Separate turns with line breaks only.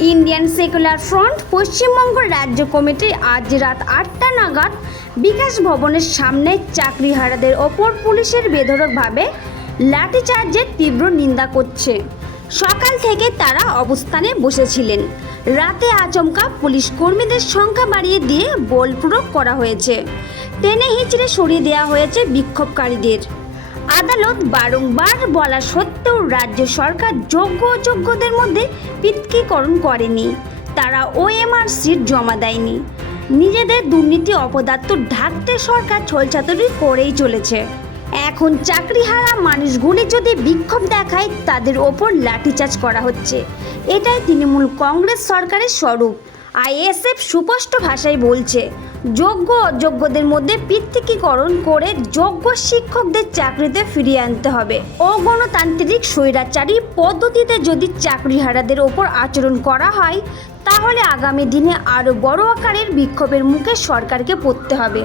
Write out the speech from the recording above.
Indian secular front Paschimbanga রাজ্য committee আজ রাত আটটা নাগাদ বিকাশ ভবনের সামনে চাকরিহারাদের ওপর পুলিশের বেধরকভাবে লাঠিচার্জের তীব্র নিন্দা করছে। সকাল থেকে তারা অবস্থানে বসেছিলেন। রাতে আচমকা পুলিশ কর্মীদের সংখ্যা বাড়িয়ে দিয়ে বল প্রয়োগ করা হয়েছে। টেনে হিচড়ে সরিয়ে দেওয়া হয়েছে বিক্ষোভকারীদের। আদালত বারংবার বলা সত্ত্বেও রাজ্য সরকার যোগ্য অযোগ্যদের মধ্যে পৃথকীকরণ করেনি। তারা ওএমআরসির জমা দেয়নি। নিজেদের দুর্নীতি, অপদার্থ ঢাকতে সরকার ছলছাতুরি করেই চলেছে। এখন চাকরি চাকরিহারা মানুষগুলি যদি বিক্ষোভ দেখায়, তাদের ওপর লাঠিচার্জ করা হচ্ছে। এটাই তৃণমূল কংগ্রেস সরকারের স্বরূপ। আইএসএফ সুস্পষ্ট ভাষায় বলছে, যোগ্য অযোগ্যদের মধ্যে পৃথকীকরণ করে যোগ্য শিক্ষকদের চাকরিতে ফিরিয়ে আনতে হবে। অগণতান্ত্রিক স্বৈরাচারী পদ্ধতিতে যদি চাকরিহারাদের ওপর আচরণ করা হয়, তাহলে আগামী দিনে আরও বড় আকারের বিক্ষোভের মুখে সরকারকে পড়তে হবে।